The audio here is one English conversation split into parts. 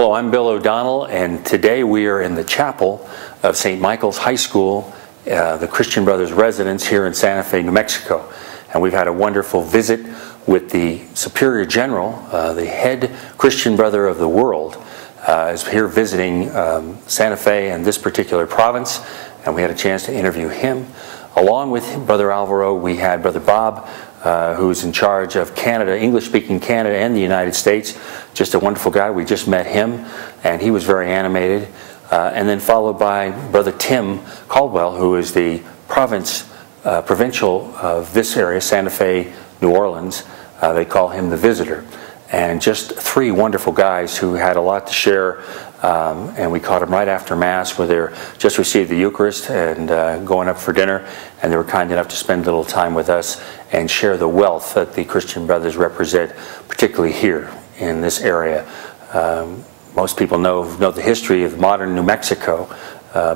Hello, I'm Bill O'Donnell, and today we are in the chapel of St. Michael's High School, the Christian Brothers residence here in Santa Fe, New Mexico. And we've had a wonderful visit with the Superior General, the head Christian brother of the world, is here visiting Santa Fe and this particular province, and we had a chance to interview him. Along with Brother Álvaro, we had Brother Bob, who's in charge of Canada, English-speaking Canada and the United States. Just a wonderful guy. We just met him, and he was very animated. And then followed by Brother Tim Caldwell, who is the provincial of this area, Santa Fe, New Orleans. They call him the visitor. And just three wonderful guys who had a lot to share. And we caught them right after Mass, where they just received the Eucharist and going up for dinner. And they were kind enough to spend a little time with us and share the wealth that the Christian Brothers represent, particularly here in this area. Most people know the history of modern New Mexico.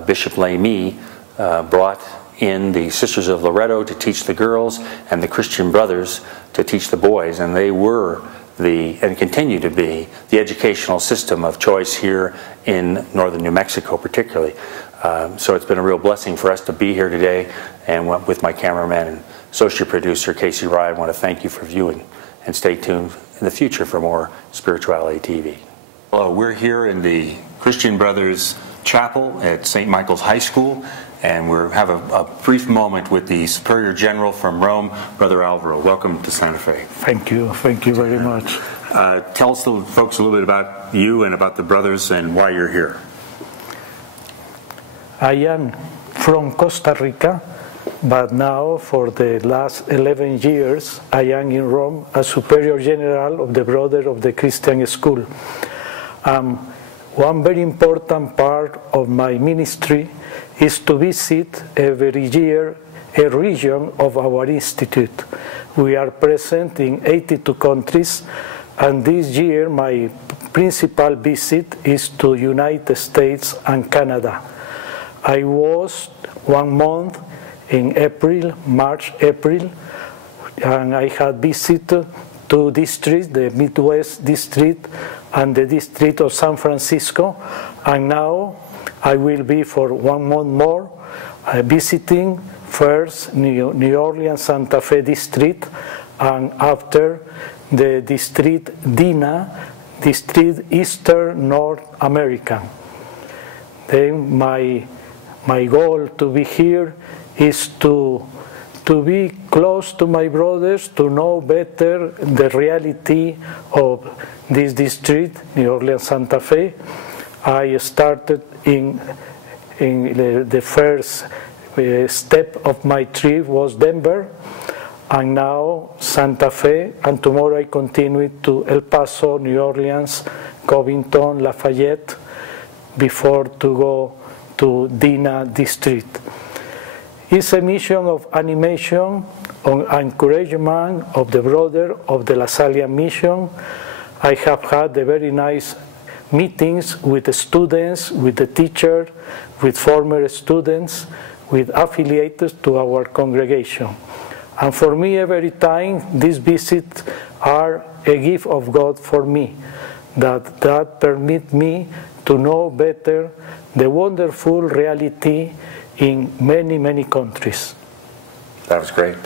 Bishop Lamy brought in the Sisters of Loretto to teach the girls and the Christian Brothers to teach the boys, and they were and continue to be the educational system of choice here in northern New Mexico particularly. So it's been a real blessing for us to be here today, and with my cameraman and associate producer Casey Rye, I want to thank you for viewing, and stay tuned in the future for more Spirituality TV. Hello, we're here in the Christian Brothers Chapel at St. Michael's High School, and we have a brief moment with the Superior General from Rome, Brother Álvaro. Welcome to Santa Fe. Thank you very much. Tell us, folks, a little bit about you and about the brothers and why you're here. I am from Costa Rica, but now for the last 11 years I am in Rome as Superior General of the Brother of the Christian School. One very important part of my ministry is to visit every year a region of our institute. We are present in 82 countries, and this year my principal visit is to United States and Canada. I was 1 month in March, April, and I had visited 2 districts, the Midwest District and the District of San Francisco, and now I will be for 1 month more visiting first New Orleans Santa Fe District, and after the District DINA, District Eastern North American. Then my goal to be here is to be close to my brothers, to know better the reality of this district, New Orleans Santa Fe. I started in the first step of my trip was Denver, and now Santa Fe, and tomorrow I continue to El Paso, New Orleans, Covington, Lafayette, before to go to Dina District. It's a mission of animation, on encouragement of the brother of the LaSallian mission. I have had a very nice meetings with the students, with the teacher, with former students, with affiliates to our congregation. And for me, every time, these visits are a gift of God for me, that permit me to know better the wonderful reality in many, many countries. That was great.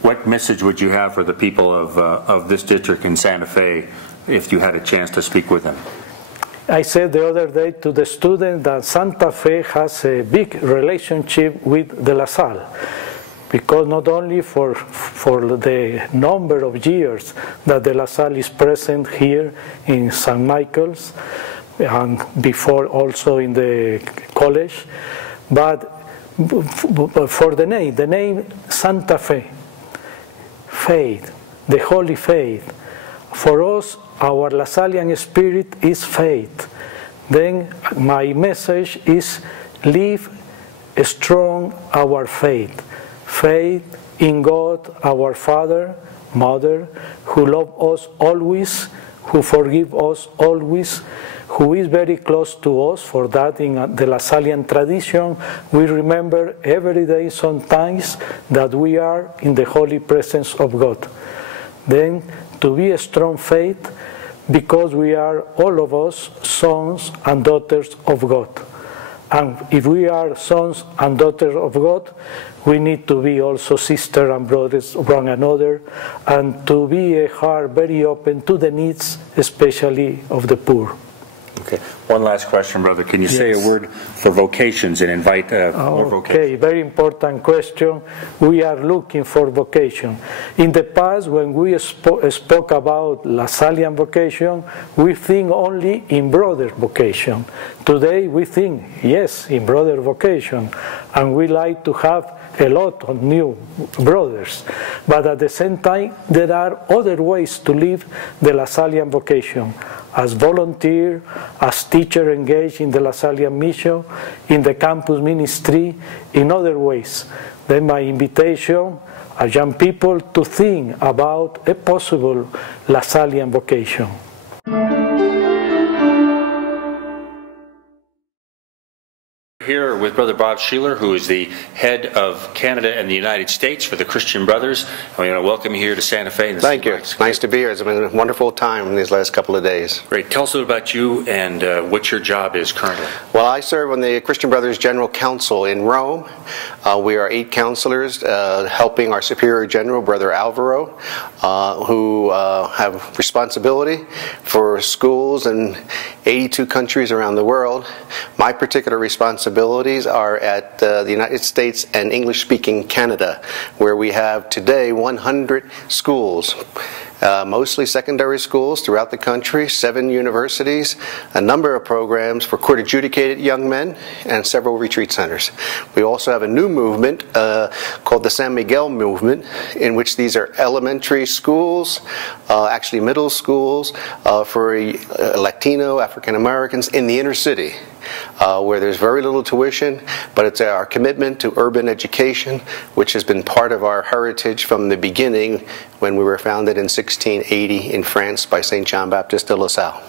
What message would you have for the people of this district in Santa Fe if you had a chance to speak with them? I said the other day to the student that Santa Fe has a big relationship with the La Salle, because not only for the number of years that the La Salle is present here in St. Michael's, and before also in the college, but for the name Santa Fe, faith, the Holy Faith. For us, our LaSallian spirit is faith. Then my message is live strong our faith. Faith in God, our Father, Mother, who love us always, who forgive us always, who is very close to us. For that, in the LaSallian tradition, we remember every day sometimes that we are in the holy presence of God. Then, to be a strong faith because we are, all of us, sons and daughters of God. And if we are sons and daughters of God, we need to be also sisters and brothers of one another, and to be a heart very open to the needs, especially of the poor. Okay. One last question, brother. Can you say a word for vocations and invite more vocations? Okay, very important question. We are looking for vocation. In the past, when we spoke about Lasallian vocation, we think only in brother vocation. Today, we think, yes, in brother vocation. And we like to have a lot of new brothers. But at the same time, there are other ways to live the Lasallian vocation. As volunteer, as teacher engaged in the Lasallian mission, in the campus ministry, in other ways. Then my invitation are young people to think about a possible Lasallian vocation. Here with Brother Bob Sheeler, who is the head of Canada and the United States for the Christian Brothers. And we want to welcome you here to Santa Fe. Thank you. It's nice to be here. It's been a wonderful time in these last couple of days. Great. Tell us a little about you and what your job is currently. Well, I serve on the Christian Brothers General Council in Rome. We are 8 counselors helping our Superior General, Brother Álvaro, who have responsibility for schools in 82 countries around the world. My particular responsibilities are at the United States and English-speaking Canada, where we have today 100 schools. Mostly secondary schools throughout the country, 7 universities, a number of programs for court-adjudicated young men, and several retreat centers. We also have a new movement called the San Miguel movement, in which these are elementary schools, actually middle schools, for Latino, African Americans in the inner city. Where there's very little tuition, but it's our commitment to urban education, which has been part of our heritage from the beginning when we were founded in 1680 in France by St. John Baptist de La Salle.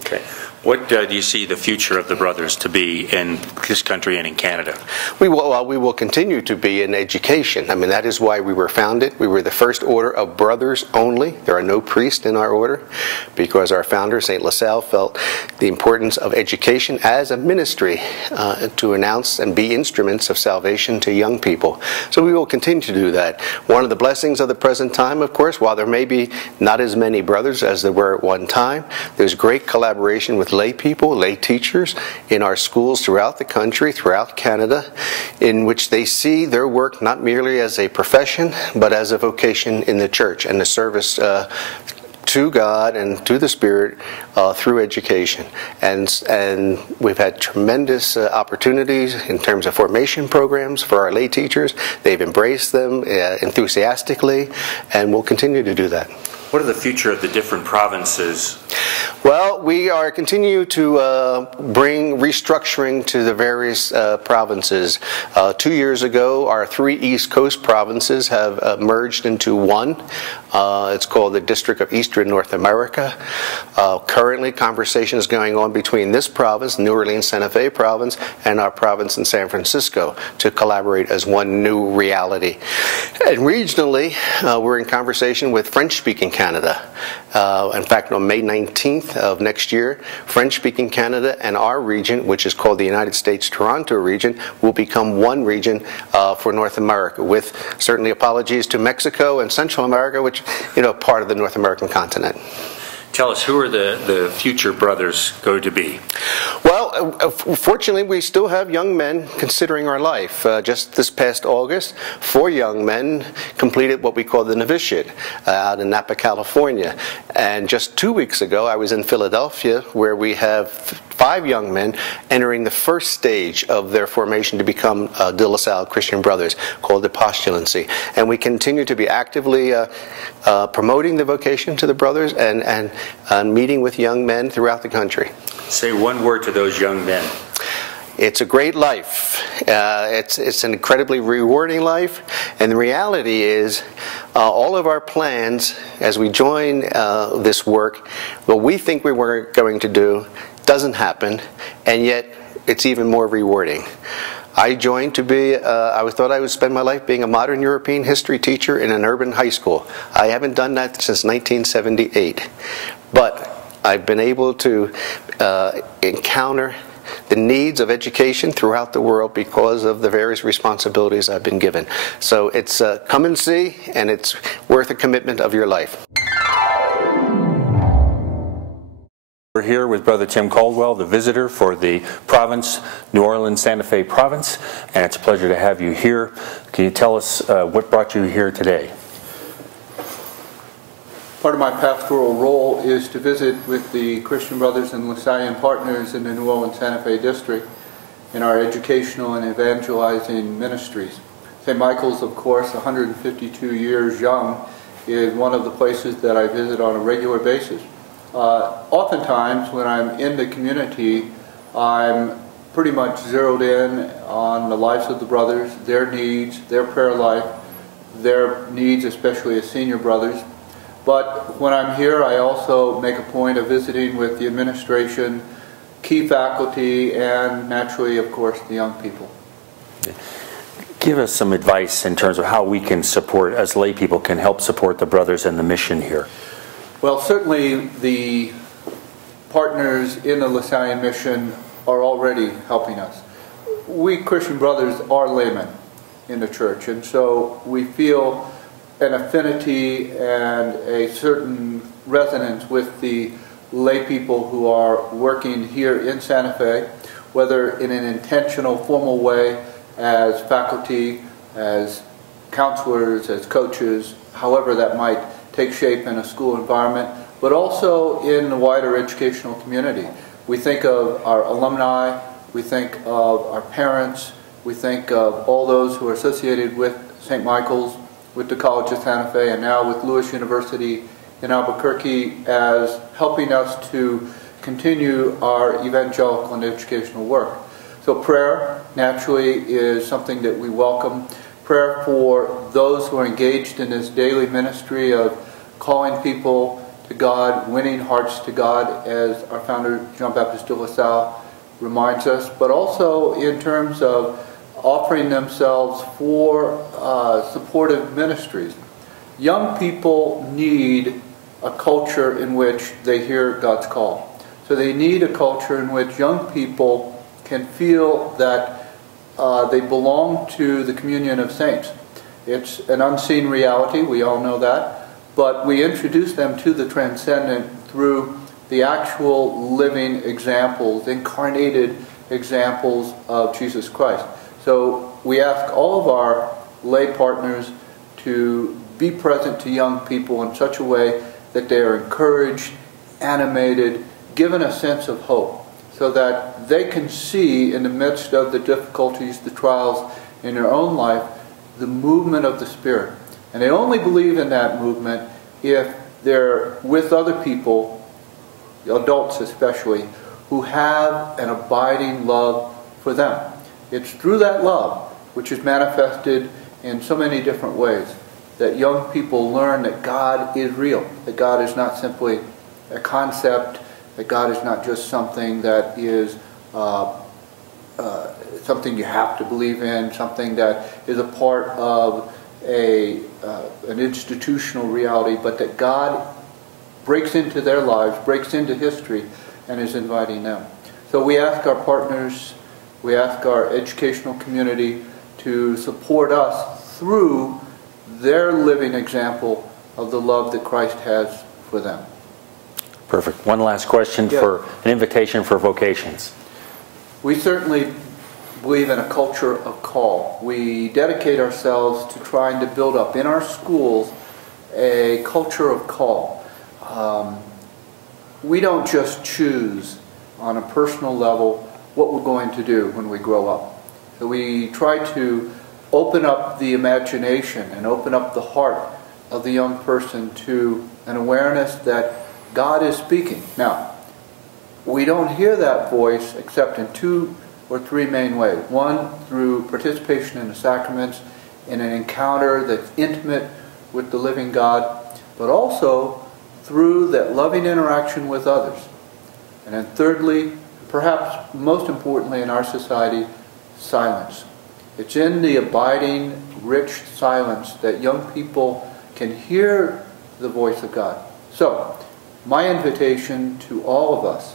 Okay. What do you see the future of the brothers to be in this country and in Canada? We will continue to be in education. I mean, that is why we were founded. We were the first order of brothers only. There are no priests in our order, because our founder, St. La Salle, felt the importance of education as a ministry to announce and be instruments of salvation to young people. So we will continue to do that. One of the blessings of the present time, of course, while there may be not as many brothers as there were at one time, there's great collaboration with lay people, lay teachers in our schools throughout the country, throughout Canada, in which they see their work not merely as a profession, but as a vocation in the church and the service to God and to the Spirit through education. And we've had tremendous opportunities in terms of formation programs for our lay teachers. They've embraced them enthusiastically, and we'll continue to do that. What are the future of the different provinces? Well, we are continue to bring restructuring to the various provinces. 2 years ago, our 3 East Coast provinces have merged into one. It's called the District of Eastern North America. Currently, conversation is going on between this province, New Orleans Santa Fe province, and our province in San Francisco to collaborate as one new reality. And regionally, we're in conversation with French-speaking Canada. In fact, on May 19th of next year, French-speaking Canada and our region, which is called the United States Toronto region, will become one region for North America, with certainly apologies to Mexico and Central America, which, part of the North American continent. Tell us, who are the future brothers going to be? Well, fortunately, we still have young men considering our life. Just this past August, 4 young men completed what we call the novitiate out in Napa, California. And just 2 weeks ago, I was in Philadelphia, where we have 5 young men entering the first stage of their formation to become De La Salle Christian Brothers, called the postulancy. And we continue to be actively promoting the vocation to the brothers and meeting with young men throughout the country. Say one word to those young men. It's a great life. It's an incredibly rewarding life. And the reality is, all of our plans as we join this work, what we think we were going to do doesn't happen, and yet it's even more rewarding. I joined to be, I thought I would spend my life being a modern European history teacher in an urban high school. I haven't done that since 1978. But I've been able to encounter the needs of education throughout the world because of the various responsibilities I've been given. So it's come and see, and it's worth a commitment of your life. We're here with Brother Tim Caldwell, the visitor for the province, New Orleans, Santa Fe province, and it's a pleasure to have you here. Can you tell us what brought you here today? Part of my pastoral role is to visit with the Christian Brothers and Lasallian partners in the New Orleans Santa Fe district in our educational and evangelizing ministries. St. Michael's, of course, 152 years young, is one of the places that I visit on a regular basis. Oftentimes, when I'm in the community, I'm pretty much zeroed in on the lives of the brothers, their needs, their prayer life, their needs, especially as senior brothers. But when I'm here, I also make a point of visiting with the administration, key faculty, and naturally, of course, the young people. Give us some advice in terms of how we can support, as lay people, can help support the brothers and the mission here. Well, certainly the partners in the Lasallian mission are already helping us. We Christian Brothers are laymen in the church, and so we feel an affinity and a certain resonance with the lay people who are working here in Santa Fe, whether in an intentional, formal way as faculty, as counselors, as coaches, however that might take shape in a school environment, but also in the wider educational community. We think of our alumni, we think of our parents, we think of all those who are associated with St. Michael's, with the College of Santa Fe, and now with Lewis University in Albuquerque, as helping us to continue our evangelical and educational work. So prayer, naturally, is something that we welcome. Prayer for those who are engaged in this daily ministry of calling people to God, winning hearts to God, as our founder, Jean-Baptiste de La Salle, reminds us, but also in terms of offering themselves for supportive ministries. Young people need a culture in which they hear God's call. So they need a culture in which young people can feel that they belong to the communion of saints. It's an unseen reality, we all know that, but we introduce them to the transcendent through the actual living examples, incarnated examples of Jesus Christ. So we ask all of our lay partners to be present to young people in such a way that they are encouraged, animated, given a sense of hope, so that they can see in the midst of the difficulties, the trials in their own life, the movement of the Spirit. And they only believe in that movement if they're with other people, adults especially, who have an abiding love for them. It's through that love, which is manifested in so many different ways, that young people learn that God is real, that God is not simply a concept, that God is not just something that is something you have to believe in, something that is a part of an institutional reality, but that God breaks into their lives, breaks into history, and is inviting them. So we ask our partners, we ask our educational community to support us through their living example of the love that Christ has for them. Perfect. One last question for an invitation for vocations. We certainly believe in a culture of call. We dedicate ourselves to trying to build up in our schools a culture of call. We don't just choose on a personal level what we're going to do when we grow up. So we try to open up the imagination and open up the heart of the young person to an awareness that God is speaking. Now, we don't hear that voice except in 2 or 3 main ways. One, through participation in the sacraments, in an encounter that's intimate with the living God, but also through that loving interaction with others. And then thirdly, perhaps most importantly in our society, silence. It's in the abiding, rich silence that young people can hear the voice of God. So, my invitation to all of us,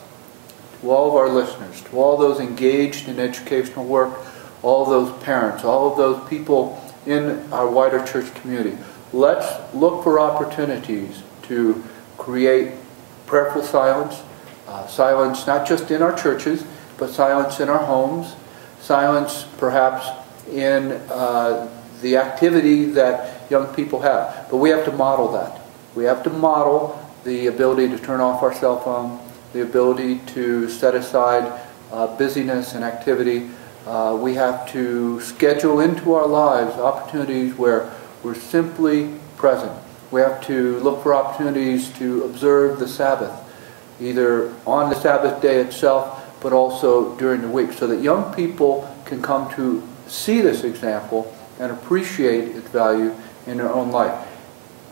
to all of our listeners, to all those engaged in educational work, all of those parents, all of those people in our wider church community, let's look for opportunities to create prayerful silence, silence not just in our churches, but silence in our homes, silence perhaps in the activity that young people have. But we have to model that. We have to model the ability to turn off our cell phone, the ability to set aside busyness and activity. We have to schedule into our lives opportunities where we're simply present. We have to look for opportunities to observe the Sabbath, either on the Sabbath day itself, but also during the week, so that young people can come to see this example and appreciate its value in their own life.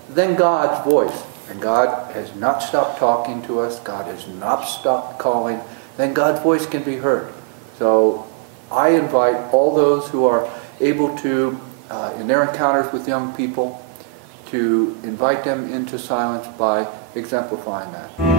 Then God's voice, and God has not stopped talking to us, God has not stopped calling, then God's voice can be heard. So I invite all those who are able to, in their encounters with young people, to invite them into silence by exemplifying that.